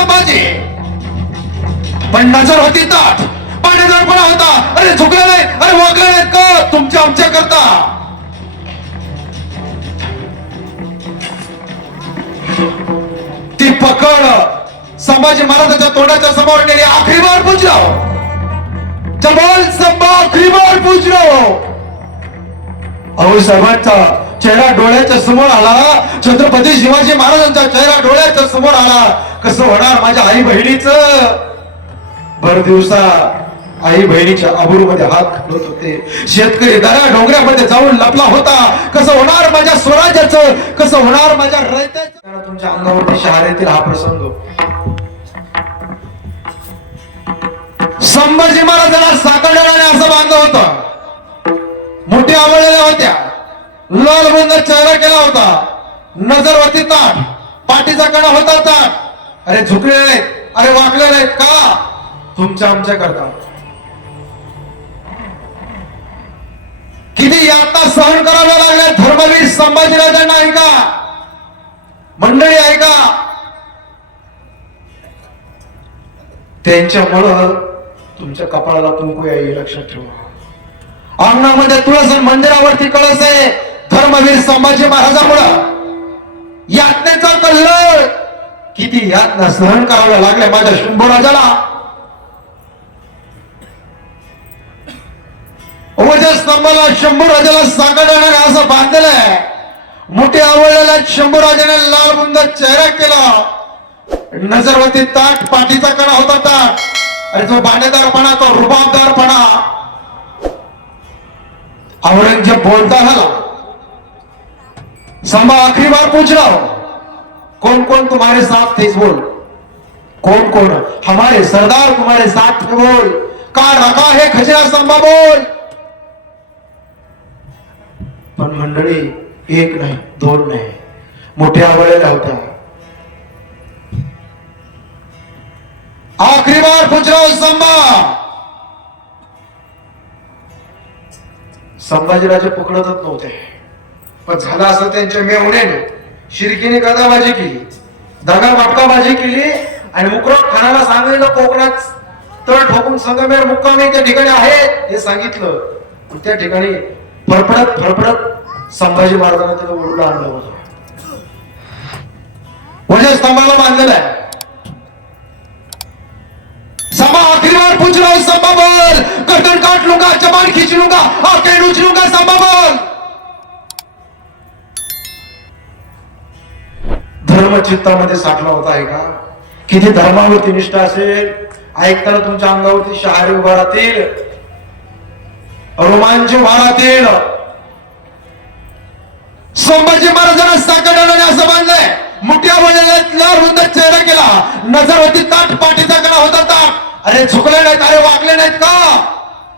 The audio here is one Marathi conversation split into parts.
संभाजी पण नजर होती ताट. पाण्यादरपणा होता अरे झुकले नाही अरे वागले नाही का? तुमच्या आमच्या करता ती पकड संभाजी महाराजांच्या तोंडाच्या समोर नेली आखरी बार पुजलो. जमाल संभा आखरी बार पुजलो. अहो साहेबांचा चेहरा डोळ्याच्या समोर आला. छत्रपती शिवाजी महाराजांचा चेहरा डोळ्याच्या समोर आला. कसं होणार माझ्या आई बहिणीच? भर दिवसा आई बहिणीच्या अबूरमध्ये हात घालत होते. शेतकरी दऱ्या डोंगऱ्यामध्ये जाऊन लपला होता. कसं होणार माझ्या स्वराज्याचं? कसं होणार माझ्या रयत्याचं? तुमच्या अंगावरती शहरातील येतील हा प्रसंग. संभाजी महाराजांना साकडण्याने असं बांधलं होतं. मोठी आवडलेल्या होत्या. लाल बंदर चेहरा केला होता. नजर होती ताट. पाठीचा कडा होता ताट. अरे झुकले अरे वाकले नाहीत का? तुमच्या आमच्या करता किती यातना सहन कराव्या लागल्या धर्मवीर संभाजीराजांना ऐका. मंडळी ऐका. त्यांच्यामुळं तुमच्या कपाळाला कुंकू येईल लक्षात ठेवा. अंगणामध्ये तुळस मंदिरावरती कळस आहे. धर्मवीर संभाजी महाराजामुळं यातनेचा कल्ल किती यातना सहन कराव्या लागल्या माझ्या शंभू राजाला. ओझ्या स्तंभाला शंभू राजाला साकडण्याने असं बांधलेलं आहे. मोठे आवडलेल्या शंभू राजाने लाल बुंद चेहरा केला. नजरवरती ताट पाठीचा कणा होता ताट. अरे तो बाणेदारपणा तो रुबाबदारपणा. औरंगजेब बोलता झाला. संभा आखिरी बार पूछ रहा हूं। कौन कौन तुम्हारे साथ थे बोल? कौन कौन? हमारे सरदार तुम्हारे साथ थे बोल। का रखा है खजरा संभा बोल। पण मंडळी एक नाही दोन नाही. मोठ्या आवडलेल्या होत्या. आखरी बार पूछ रहा हूं संभा। संभाजीराजे पकडतच नव्हते. पण झालं असं त्यांच्या मेवण्याने शिरकीने कदाबाजी केली. दगा बाजी केली आणि मुकरट खानाला सांगितलं कोकणात तळ ठोकून संगमेर मुक्कामी त्या ठिकाणी आहेत हे सांगितलं. त्या ठिकाणी फडफडत फडफडत संभाजी महाराजांना त्याला उडून आणलं होतं. वजय स्तंभाला बांधलेला आहे. समा आखिरी बार पूछ रहा हूं संभा बोल गर्दन काट लूंगा जबान खींच लूंगा आंखें नोच लूंगा संभा बोल धर्म चित्तामध्ये साठला होता आहे का? किती धर्मावरती निष्ठा असेल? ऐकताना तुमच्या अंगावरती शहारे उभा राहतील. रोमांच उभा राहतील. संभाजी महाराजांना साकडण्याने असं बांधलंय मुठ्या वडिलांना वृद्ध चेहरा केला. नजर होती ताट पाठीचा कडा होता ताट. अरे झुकले नाहीत अरे वागले नाहीत का?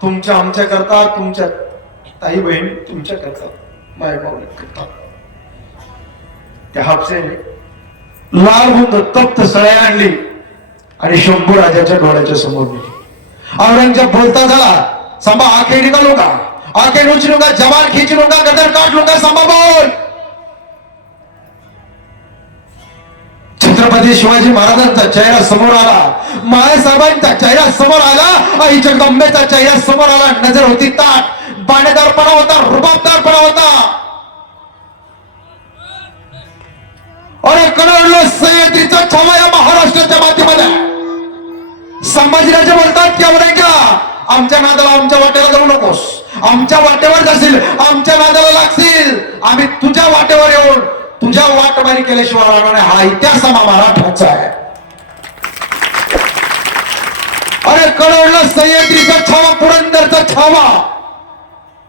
तुमच्या आमच्या करता तुमच्या ताई बहीण तुमच्या करता. माय बावले करता. त्या हापसे लाल होऊन तप्त सळ्या आणली आणि शंभू राजाच्या डोळ्याच्या समोर नेली औरंगजेब बोलता झाला सांबा आखे निघालो का आखे उचलू का जवान खींच का गदर काढलो का सांबा बोल. छत्रपती शिवाजी महाराजांचा चेहरा समोर आला. मायासाहेबांचा चेहरा समोर आला. आई जगदंबेचा चेहरा समोर आला. नजर होती ताट बाणेदारपणा होता रुबाबदार कणवलं सह्याद्रीचा छावा या महाराष्ट्राच्या मातीमध्ये संभाजीराजे बोलतात की अवरे का आमच्या नादाला आमच्या वाट्याला जाऊ नकोस. आमच्या वाटेवर जाशील आमच्या नादाला लागशील. आम्ही तुझ्या वाटेवर येऊन तुझ्या वाटमारी केल्याशिवाय राहणार नाही. हा इतिहास आम्हा मराठ्याचा आहे. अरे कळवलं सह्याद्रीचा छावा पुरंदरचा छावा.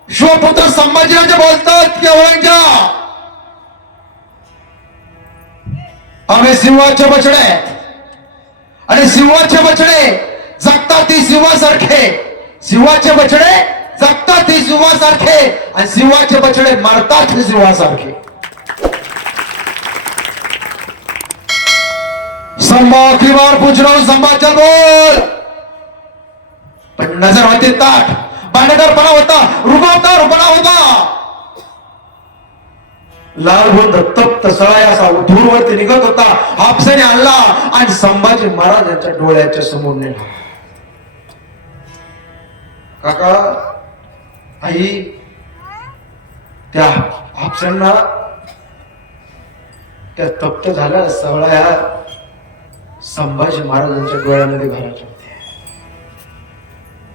शिवपुत्र संभाजीराजे बोलतात की औरंगजेब आम्ही सिंहाचे बछडे. आहेत आणि सिंहाचे बछडे जगतात ती सिंहासारखे. सिंहाचे बछडे जगतात ती सिंहासारखे. आणि सिंहाचे बछडे मरतात सिंहासारखे. संभा आखरी बार पूछ रहा हूं संभा चल बोल पण नजर होती ताट. बाणेदारपणा होता. रुबाबदारपणा लाल लालबुंद तप्त सळाय असा दूरवरती निघत होता. हापसाने आणला आणि संभाजी महाराजांच्या डोळ्याच्या समोर नेला. काका आई त्या हापसांना त्या तप्त झाल्या सवळ्या संभाजी महाराजांच्या डोळ्यामध्ये घालायच्या होत्या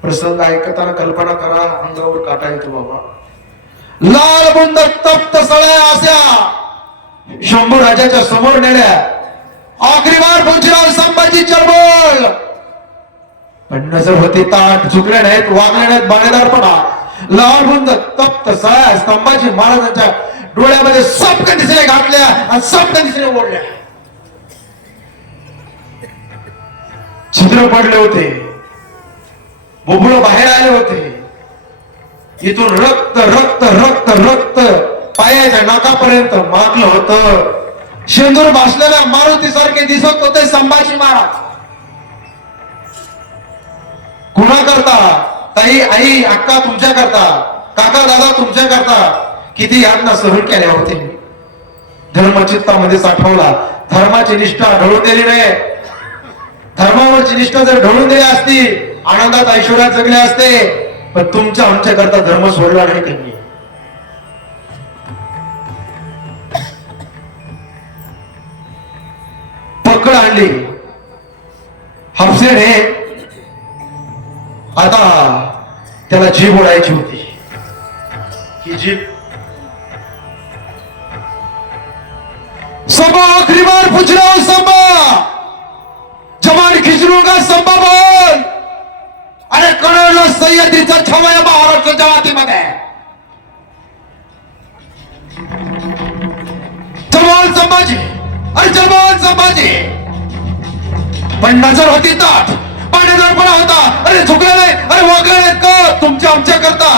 प्रसंग ऐकताना कल्पना करा अंगावर काटा येतो बाबा. लाल बुंद तप्त सळ्या अशा शंभू राजाच्या समोर नेल्या आखरीवार पोचराव संभाजी चळबळ पण नजर होती ताट झुकले नाहीत वागले नाहीत बाणेदारपणा. लाल बुंद तप्त सळ्या संभाजी महाराजांच्या डोळ्यामध्ये सप्त दिसले घातल्या आणि सप्त दिसले ओढल्या. छिद्र पडले होते. बोबळ बाहेर आले होते. इथून रक्त रक्त रक्त रक्त पायाच्या नाकापर्यंत मागलं होतं. शेंदूर भासलेल्या मारुती सारखे दिसत होते संभाजी महाराज. कुणा करता ताई आई अक्का तुमच्या करता काका दादा तुमच्या करता किती यातना सहन केल्या होते. धर्मचित्तामध्ये साठवला धर्माची निष्ठा ढळून दिली नाही. धर्मावरची निष्ठा जर ढळून दिली असती आनंदात ऐश्वर्यात जगले असते. पण तुमच्या आमच्या करता धर्म सोडला नाही त्यांनी. पकड आणली. हापसेने आता त्याला जीभ ओढायची होती. ही जीभ सबा आखरी बार पूछ रहा हूं सबा जवान खिचरूंगा संभा बोल सह्याद्रीचा छवा या महाराष्ट्र जमातीमध्ये जवान संभाजी अरे जमाल संभाजी. पण नजर होती ताट पाण्यादरपणा होता. अरे झुकले नाही अरे वागले नाही का तुमच्या आमच्या करता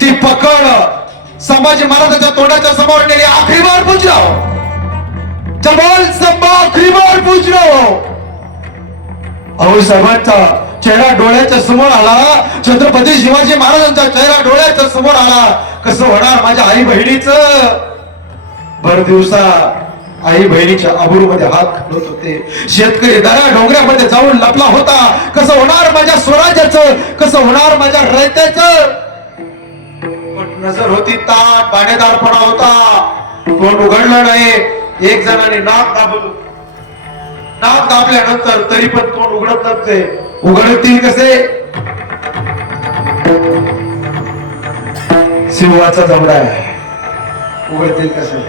ती पकड संभाजी महाराजांच्या तोंडाच्या समोर नेली. आखरी बार पूजलो जबाल सब्बा आखरी पूजलो अहो साहेबांचा चेहरा डोळ्याच्या समोर आला. छत्रपती शिवाजी महाराजांचा चेहरा डोळ्याच्या समोर आला. कसं होणार माझ्या आई बहिणीच? भर दिवसा आई बहिणीच्या अबूरमध्ये हात घालत होते. शेतकरी दऱ्या डोंगऱ्यामध्ये जाऊन लपला होता. कसं होणार माझ्या स्वराज्याचं? कसं होणार माझ्या रयत्याचं? पण नजर होती ताट पाणेदारपणा होता. तोंड उघडलं नाही? एक जणाने नाक दाबलं. नाक दाबल्यानंतर तरी पण तोंड उघडत नसते उघडतील कसे? शिवाचा जमडा आहे. उघडतील कसे?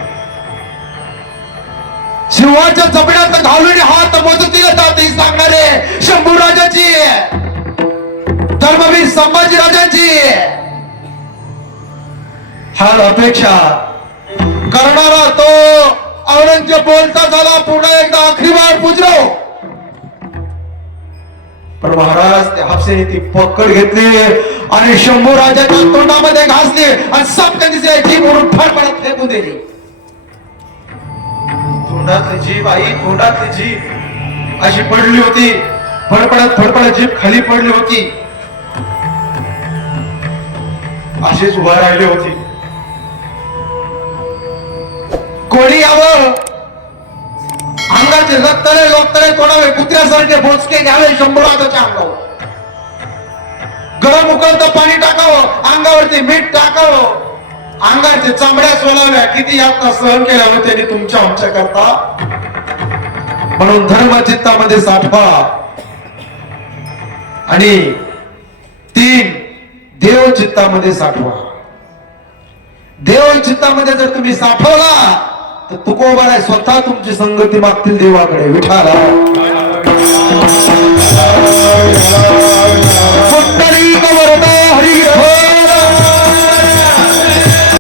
शिवाच्या जबड्यात घालून हात मोजतील ती सांगणारे शंभू राजाची. धर्मवीर संभाजी राजाची. हाल अपेक्षा करणारा तो औरंगजेब बोलता झाला पुन्हा एकदा आखरी वार पुजलो पण महाराज त्या हापसेने ती पकड घेतली आणि शंभू राजाच्या तोंडामध्ये घासली आणि सप्त दिसले जीभ म्हणून फडफडत फेकून दिली. तोंडातली जीभ आई तोंडातली जीभ. अशी पडली होती. फडफडत फडफडत जीभ खाली पडली होती. अशीच उभा राहिली होती. कोणी यावं अंगाचे रक्तळे लोकतळे तोडावे कुत्र्यासारखे भोसके घ्यावे शंभर हाताच्या अंगावर. गरम उकळतं पाणी टाकावं अंगावरती मीठ टाकावं. अंगाचे चांबड्या सोलाव्या किती यातना सहन केल्या होत्या त्यांनी तुमच्या आमच्या करता म्हणून धर्म चित्तामध्ये साठवा. आणि तीन देव चित्तामध्ये साठवा. देव चित्तामध्ये जर तुम्ही साठवला तुकोबाय स्वतः तुमची संगती मागतील देवाकडे. विठाला